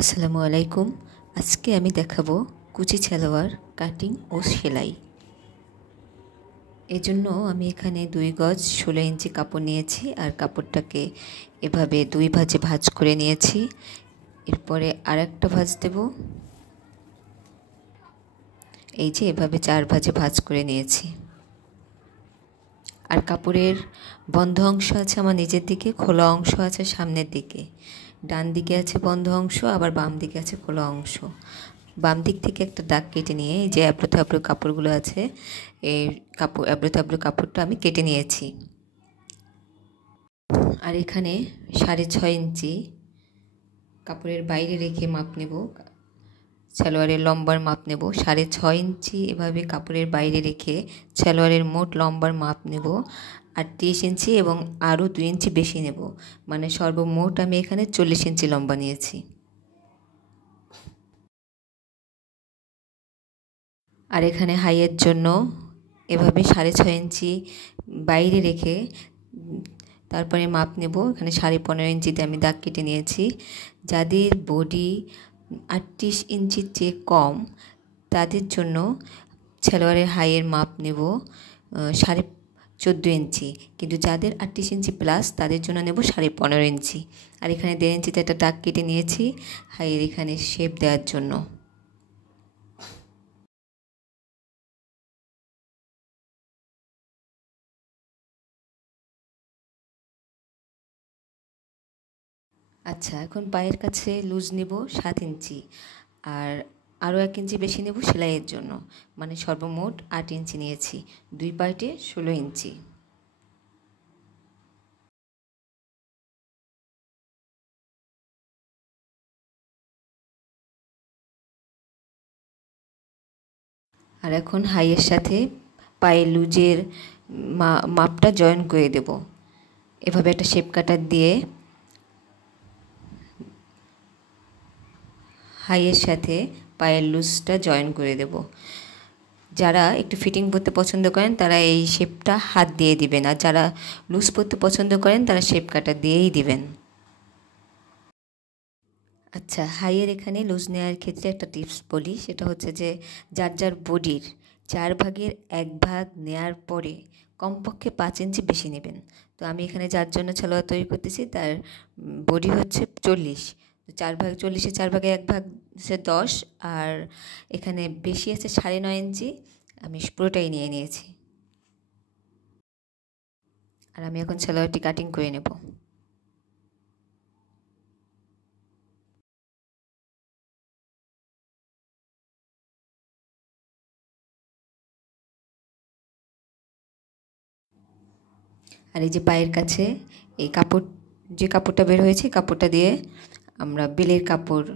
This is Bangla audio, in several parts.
আসসালামু আলাইকুম। আজকে আমি দেখাবো কুচি সালোয়ার কাটিং ও সেলাই। এজন্য আমি এখানে 2 গজ 16 ইঞ্চি কাপড় নিয়েছি আর কাপড়টাকে এভাবে 2 ভাঁজে ভাঁজ করে নিয়েছি। এরপরে আরেকটা ভাঁজ দেব। এই যে এভাবে 4 ভাঁজে ভাঁজ করে নিয়েছি। আর কাপড়ের বন্ধ অংশ আছে আমার নিচের দিকে, খোলা অংশ আছে সামনের দিকে। ডান দিকে আছে বন্ধ অংশ, আবার বাম দিকে আছে খোলা অংশ। বাম দিক থেকে একটা দাগ কেটে নিয়ে এই যে এবড়ো থেবড়ো কাপড়গুলো আছে, এই এবড়ো থেবড়ো কাপড়টা আমি কেটে নিয়েছি। আর এখানে 6.5 ইঞ্চি কাপড়ের বাইরে রেখে মাপ নেব, সালোয়ারের লম্বার মাপ নেব। 6.5 ইঞ্চি এভাবে কাপড়ের বাইরে রেখে সালোয়ারের মোট লম্বার মাপ নেব 38 ইঞ্চি এবং আরও 2 ইঞ্চি বেশি নেব, মানে সর্বমোট আমি এখানে 40 ইঞ্চি লম্বা নিয়েছি। আর এখানে হাইয়ের জন্য এভাবে 6.5 ইঞ্চি বাইরে রেখে তারপরে মাপ নেব। এখানে 15.5 ইঞ্চিতে আমি দাগ কেটে নিয়েছি। যাদের বডি 38 ইঞ্চির চেয়ে কম তাদের জন্য সালোয়ারের হাইয়ের মাপ নেব 14.5 ইঞ্চি, কিন্তু যাদের 38 ইঞ্চি প্লাস তাদের জন্য নেব 15.5 ইঞ্চি। আর এখানে 1.5 ইঞ্চিতে একটা দাগ কেটে নিয়েছি হাইয়ের এখানে শেপ দেওয়ার জন্য। আচ্ছা, এখন পায়ের কাছে লুজ নেব 7 ইঞ্চি আর আরও 1 ইঞ্চি বেশি নেব সেলাইয়ের জন্য, মানে সর্বমোট 8 ইঞ্চি নিয়েছি। 2 পার্টে 16 ইঞ্চি। আর এখন হাইয়ের সাথে পায়ের লুজের মাপটা জয়েন করে দেব। এভাবে একটা শেপ কাটার দিয়ে হাইয়ের সাথে পায়ের লুজটা জয়েন করে দেব। যারা একটু ফিটিং পরতে পছন্দ করেন তারা এই শেপটা হাত দিয়ে দিবেন, আর যারা লুজ পরতে পছন্দ করেন তারা শেপ কাটা দিয়েই দিবেন। আচ্ছা, হাইয়ের এখানে লুজ নেওয়ার ক্ষেত্রে একটা টিপস বলি, সেটা হচ্ছে যে যার যার বডির 4 ভাগের 1 ভাগ নেওয়ার পরে কমপক্ষে 5 ইঞ্চি বেশি নেবেন। তো আমি এখানে যার জন্য সালোয়ার তৈরি করতেছি তার বডি হচ্ছে 40, 4 ভাগ 40-এ 4 ভাগে 1 ভাগ হচ্ছে 10, আর এখানে বেশি আছে 9.5 ইঞ্চি, আমি পুরোটাই নিয়ে নিয়েছি। আর আমি এখন সালোয়ারটি কাটিং করে নেব। আর এই যে পায়ের কাছে এই কাপড়, যে কাপড়টা বের হয়েছে কাপড়টা দিয়ে আমরা বেলের কাপড়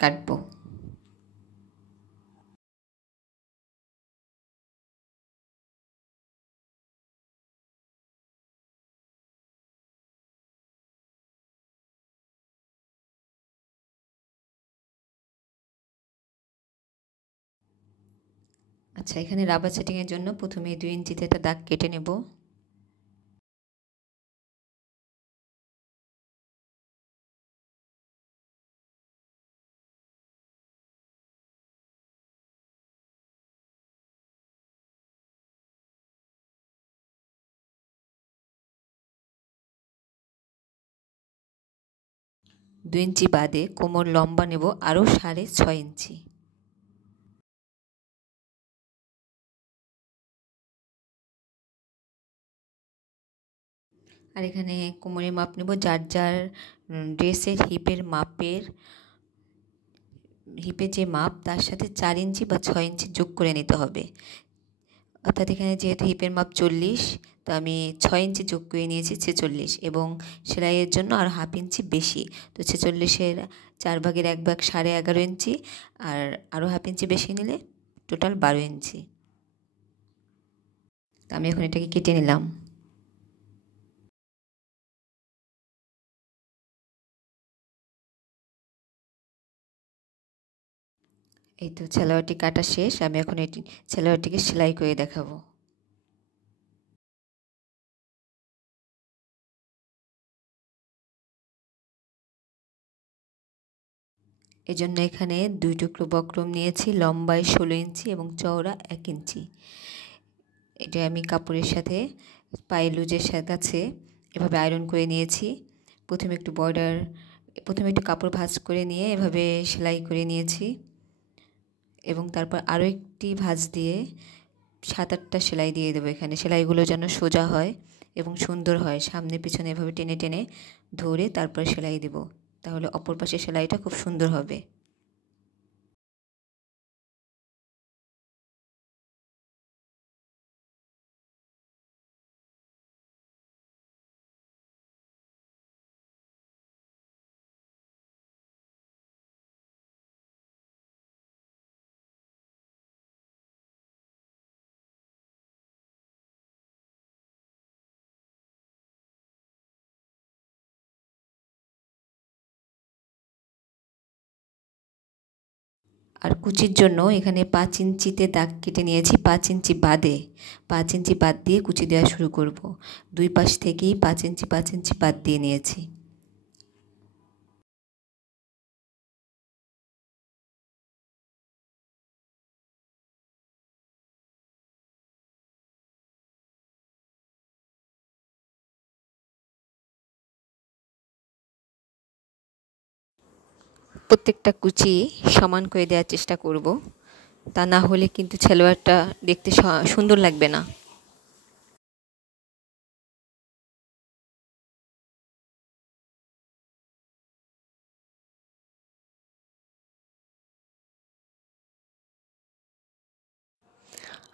কাটবো। আচ্ছা, এখানে রাবার সেটিংয়ের জন্য প্রথমে 2 ইঞ্চিতে একটা দাগ কেটে নেব। দু ইঞ্চি বাদে কোমর লম্বা নেব আরও 6.5 ইঞ্চি। আর এখানে কোমরের মাপ নেব যার যার ড্রেসের হিপের যে মাপ তার সাথে 4 ইঞ্চি বা 6 ইঞ্চি যোগ করে নিতে হবে। অর্থাৎ এখানে যেহেতু হিপের মাপ 40, তো আমি 6 ইঞ্চি যোগ করে নিয়েছি 46, এবং সেলাইয়ের জন্য আর হাফ ইঞ্চি বেশি। তো 46-এর 4 ভাগের 1 ভাগ 11.5 ইঞ্চি, আর আরও হাফ ইঞ্চি বেশি নিলে টোটাল 12 ইঞ্চি। তো আমি এখন এটাকে কেটে নিলাম। এই তো সালোয়ারটি কাটা শেষ। আমি এখন এটি সালোয়ারটিকে সেলাই করে দেখাবো। এজন্য এখানে 2 টুকরো বক্রম নিয়েছি, লম্বায় 16 ইঞ্চি এবং চওড়া 1 ইঞ্চি। এটা আমি কাপড়ের সাথে পায়ের লুজের কাছে এভাবে আয়রন করে নিয়েছি। প্রথমে একটু কাপড় ভাঁজ করে নিয়ে এভাবে সেলাই করে নিয়েছি এবং তারপর আরও একটি ভাঁজ দিয়ে 7-8টা সেলাই দিয়ে দেবো। এখানে সেলাইগুলো যেন সোজা হয় এবং সুন্দর হয়, সামনে পিছনে এভাবে টেনে টেনে ধরে তারপর সেলাই দেব, তাহলে অপর পাশে সেলাইটা খুব সুন্দর হবে। আর কুচির জন্য এখানে 5 ইঞ্চিতে দাগ কেটে নিয়েছি, 5 ইঞ্চি বাদে, 5 ইঞ্চি বাদ দিয়ে কুচি দেওয়া শুরু করব। দুই পাশ থেকেই 5 ইঞ্চি বাদ দিয়ে নিয়েছি। প্রত্যেকটা কুচি সমান করে দেওয়ার চেষ্টা করব, তা না হলে কিন্তু সালোয়ারটা দেখতে সুন্দর লাগবে না।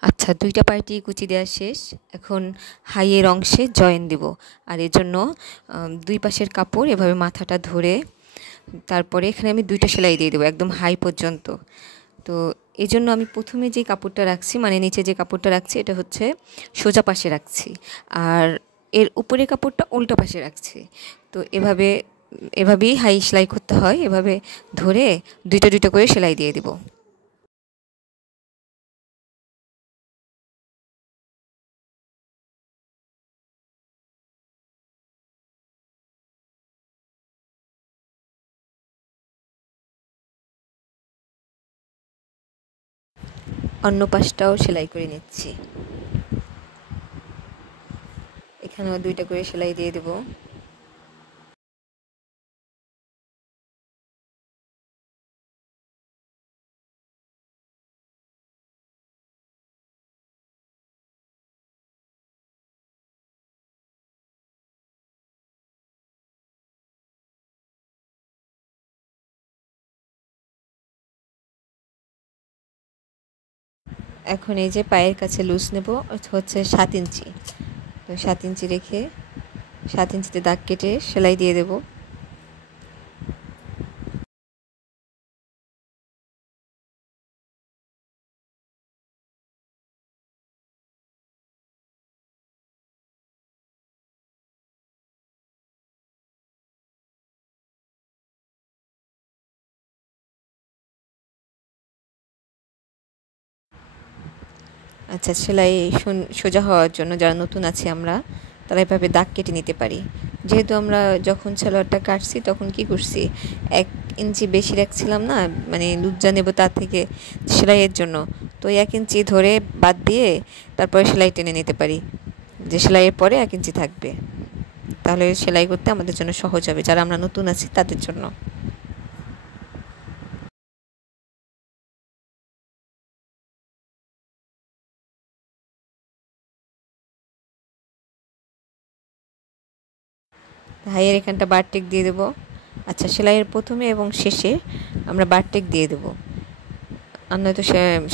আচ্ছা, 2টা পার্টি কুচি দেওয়া শেষ। এখন হাইয়ের অংশে জয়েন দেব। আর এর জন্য 2 পাশের কাপড় এভাবে মাথাটা ধরে তারপরে এখানে আমি 2টা সেলাই দিয়ে দেবো একদম হাই পর্যন্ত। তো এই জন্য আমি প্রথমে যে কাপড়টা রাখছি, মানে নিচে যে কাপড়টা রাখছি, এটা হচ্ছে সোজা পাশে রাখছি, আর এর উপরে কাপড়টা উল্টো পাশে রাখছি। তো এভাবেই হাই সেলাই করতে হয়, এভাবে ধরে 2টা করে সেলাই দিয়ে দেবো। অন্য পাশটাও সেলাই করে নিচ্ছি, এখানেও 2টা করে সেলাই দিয়ে দেবো। এখন এই যে পায়ের কাছে লুজ নেব হচ্ছে 7 ইঞ্চি। তো 7 ইঞ্চি রেখে 7 ইঞ্চিতে দাগ কেটে সেলাই দিয়ে দেব। আচ্ছা, সেলাই সোজা হওয়ার জন্য যারা নতুন আছি আমরা, তারা এভাবে দাগ কেটে নিতে পারি। যেহেতু আমরা যখন সালোয়ারটা কাটছি তখন কি করছি, 1 ইঞ্চি বেশি রাখছিলাম না, মানে লুজ্জা নেব তার থেকে সেলাইয়ের জন্য। তো 1 ইঞ্চি ধরে বাদ দিয়ে তারপরে সেলাই টেনে নিতে পারি, যে সেলাইয়ের পরে 1 ইঞ্চি থাকবে, তাহলে সেলাই করতে আমাদের জন্য সহজ হবে, যারা আমরা নতুন আছি তাদের জন্য। হাইয়ের এখানটা বারটেক দিয়ে দেবো। আচ্ছা, সেলাইয়ের প্রথমে এবং শেষে আমরা বারটেক দিয়ে দেবো, আর নয়তো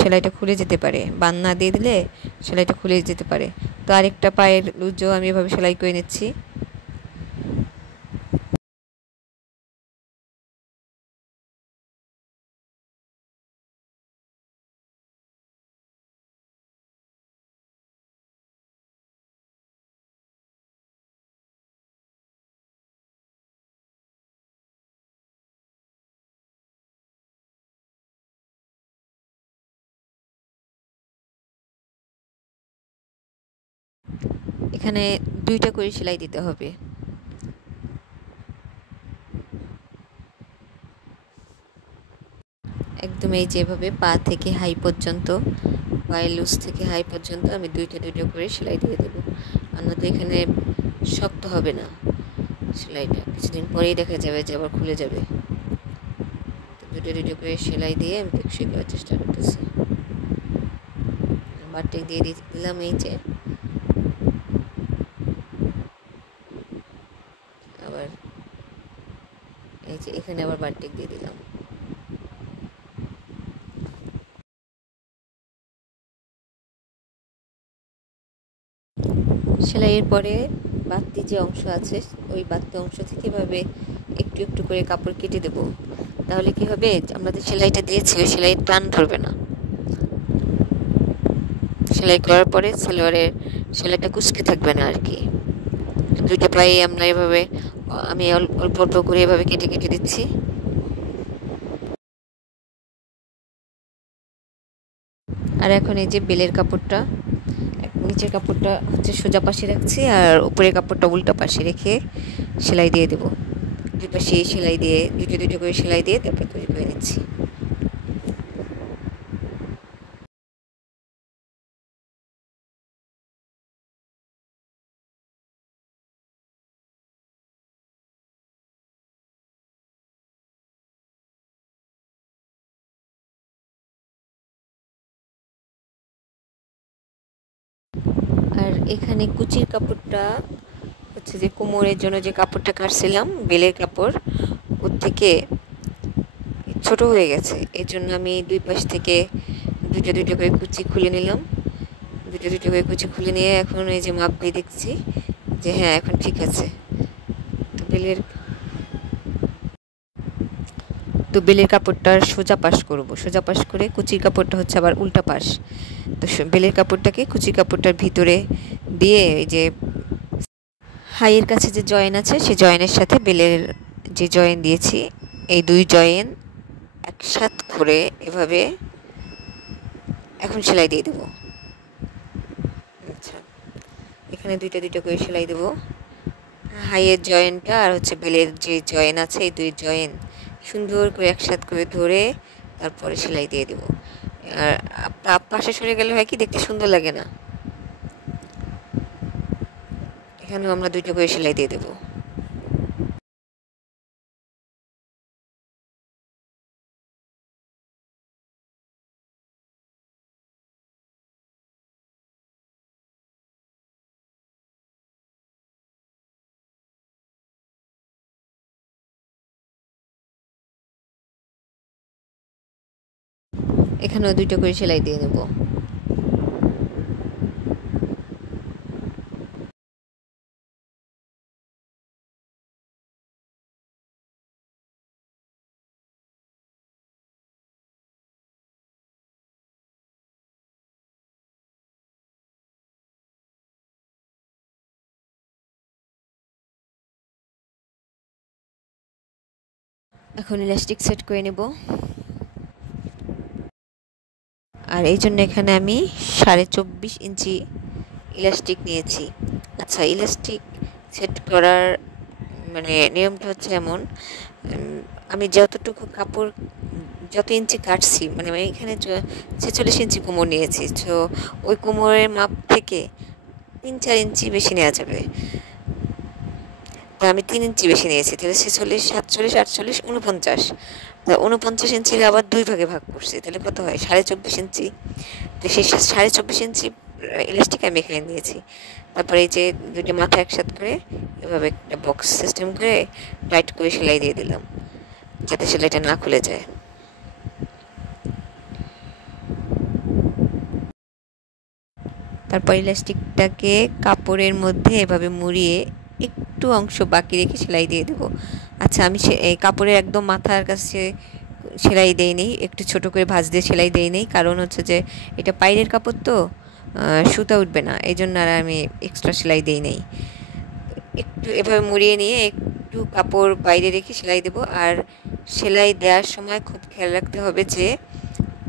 সেলাইটা খুলে যেতে পারে, বান না দিয়ে দিলে সেলাইটা খুলে যেতে পারে। তো আরেকটা পায়ের লুজও আমি এভাবে সেলাই করে নিচ্ছি। এখানে 2টা করে সেলাই দিতে হবে। একদম এই যেভাবে পা থেকে হাই পর্যন্ত, পায়ের লুজ থেকে হাই পর্যন্ত আমি দুইটা করে সেলাই দিয়ে দেবো। আর নয়তো এখানে শক্ত হবে না সেলাইটা, কিছুদিন পরেই দেখা যাবে যে আবার খুলে যাবে। দুটো করে সেলাই দিয়ে আমি টেকসই করার চেষ্টা করতেছি। বারটেক দিয়ে দিলাম এই যে, আবার এই যে এখানে আবার বারটেক দিয়ে দিলাম। সেলাইয়ের পরে বাড়তি যে অংশ আছে ওই বাড়তি অংশ থেকে এভাবে একটু একটু করে কাপড় কেটে দেব। তাহলে কি হবে, আমরা যে সেলাইটা দিয়েছি ওই সেলাইয়ের টান ধরবে না। সেলাই করার পরে সালোয়ারের সেলাইটা কুঁচকে থাকবে না আর কি। দুইটা পায়ে আমরা এভাবে, আমি অল্প অল্প করে এভাবে কেটে কেটে দিচ্ছি। আর এখন এই যে বেলের কাপড়টা, নিচের কাপড়টা হচ্ছে সোজা পাশে রাখছি আর উপরের কাপড়টা উল্টা পাশে রেখে সেলাই দিয়ে দেবো। দুই পাশে সেলাই দিয়ে দুটো করে সেলাই দিয়ে তারপর তৈরি করে নিচ্ছি। আর এখানে কুচির কাপড়টা হচ্ছে যে কোমরের জন্য যে কাপড়টা কাটছিলাম বেলের কাপড়, ওর থেকে ছোট হয়ে গেছে। এর জন্য আমি দুই পাশ থেকে দুটো করে কুচি খুলে নিলাম। দুটো করে কুচি খুলে নিয়ে এখন এই যে মাপ দিয়ে দেখছি যে হ্যাঁ এখন ঠিক আছে। তো বেলের কাপড়টার সোজা পাশ করব, সোজা পাশ করে কুচির কাপড়টা হচ্ছে আবার উল্টা পাশ। তো বেলের কাপড়টাকে কুচির কাপড়টার ভিতরে দিয়ে এই যে হাইয়ের কাছে যে জয়েন আছে সেই জয়েনের সাথে বেলের যে জয়েন দিয়েছি এই দুই জয়েন একসাথ করে এভাবে এখন সেলাই দিয়ে দেবো। আচ্ছা, এখানে দুটো করে সেলাই দেবো। হাইয়ের জয়েনটা আর হচ্ছে বেলের যে জয়েন আছে এই দুই জয়েন সুন্দর করে একসাথ করে ধরে তারপরে সেলাই দিয়ে দেবো। আর পাশে সরে গেলে হয় কি, দেখতে সুন্দর লাগে না। এখানেও আমরা দুটো করে সেলাই দিয়ে দেবো। এখানেও দুটো করে সেলাই দিয়ে নেব। এখন ইলাস্টিক সেট করে নেব। আর এই জন্য এখানে আমি 24.5 ইঞ্চি ইলাস্টিক নিয়েছি। আচ্ছা, ইলাস্টিক সেট করার মানে নিয়মটা হচ্ছে এমন, আমি যতটুকু কাপড় যত ইঞ্চি কাটছি, মানে আমি এখানে 46 ইঞ্চি কোমর নিয়েছি, তো ওই কোমরের মাপ থেকে 3-4 ইঞ্চি বেশি নেওয়া যাবে। তো আমি 3 ইঞ্চি বেশি নিয়েছি, তাহলে 46, 47, 48, 49। 49 ইঞ্চির আবার 2 ভাগে ভাগ করছি, তাহলে কত হয় 24.5 ইঞ্চি। তো সেই 24.5 ইঞ্চি ইলাস্টিক আমি এখানে নিয়েছি। তারপরে এই যে দুটো মাথা একসাথে করে এভাবে একটা বক্স সিস্টেম করে টাইট করে সেলাই দিয়ে দিলাম যাতে সেলাইটা না খুলে যায়। তারপর ইলাস্টিকটাকে কাপড়ের মধ্যে এভাবে মুড়িয়ে একটু অংশ বাকি রেখে সেলাই দিয়ে দেবো। আচ্ছা, আমি এই কাপড়ের একদম মাথার কাছে সেলাই দেইনি, একটু ছোট করে ভাঁজ দিয়ে সেলাই দেইনি, কারণ হচ্ছে যে এটা পাইরের কাপড় তো সুতা উঠবে না, এই জন্য আর আমি এক্সট্রা সেলাই দেই নাই। একটু এভাবে মুড়িয়ে নিয়ে একটু কাপড় বাইরে রেখে সেলাই দেবো। আর সেলাই দেওয়ার সময় খুব খেয়াল রাখতে হবে যে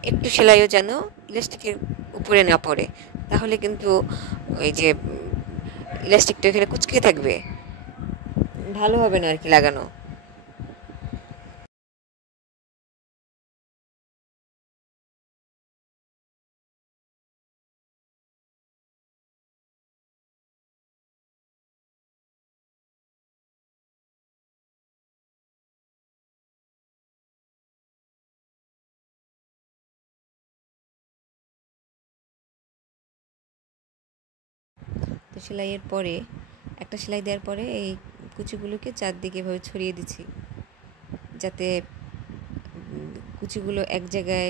একটু সেলাইও যেন ইলাস্টিকের উপরে না পড়ে, তাহলে কিন্তু ওই যে ইলাস্টিকটা এখানে কুঁচকে থাকবে, ভালো হবে না আর কি লাগানো। সেলাইয়ের পরে একটা সেলাই দেওয়ার পরে এই কুচিগুলোকে চারদিকে এভাবে ছড়িয়ে দিচ্ছি, যাতে কুচিগুলো এক জায়গায়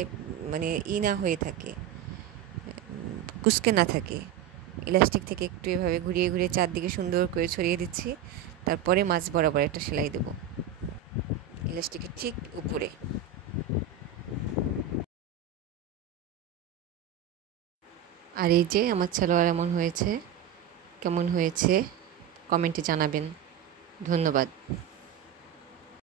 মানে না হয়ে থাকে, কুঁচকে না থাকে। ইলাস্টিক থেকে একটু এভাবে ঘুরিয়ে ঘুরিয়ে চারদিকে সুন্দর করে ছড়িয়ে দিচ্ছি। তারপরে মাঝ বরাবর একটা সেলাই দেব ইলাস্টিকের ঠিক উপরে। আর এই যে আমার সালোয়ার এমন হয়েছে। কেমন হয়েছে কমেন্টে জানাবেন। ধন্যবাদ।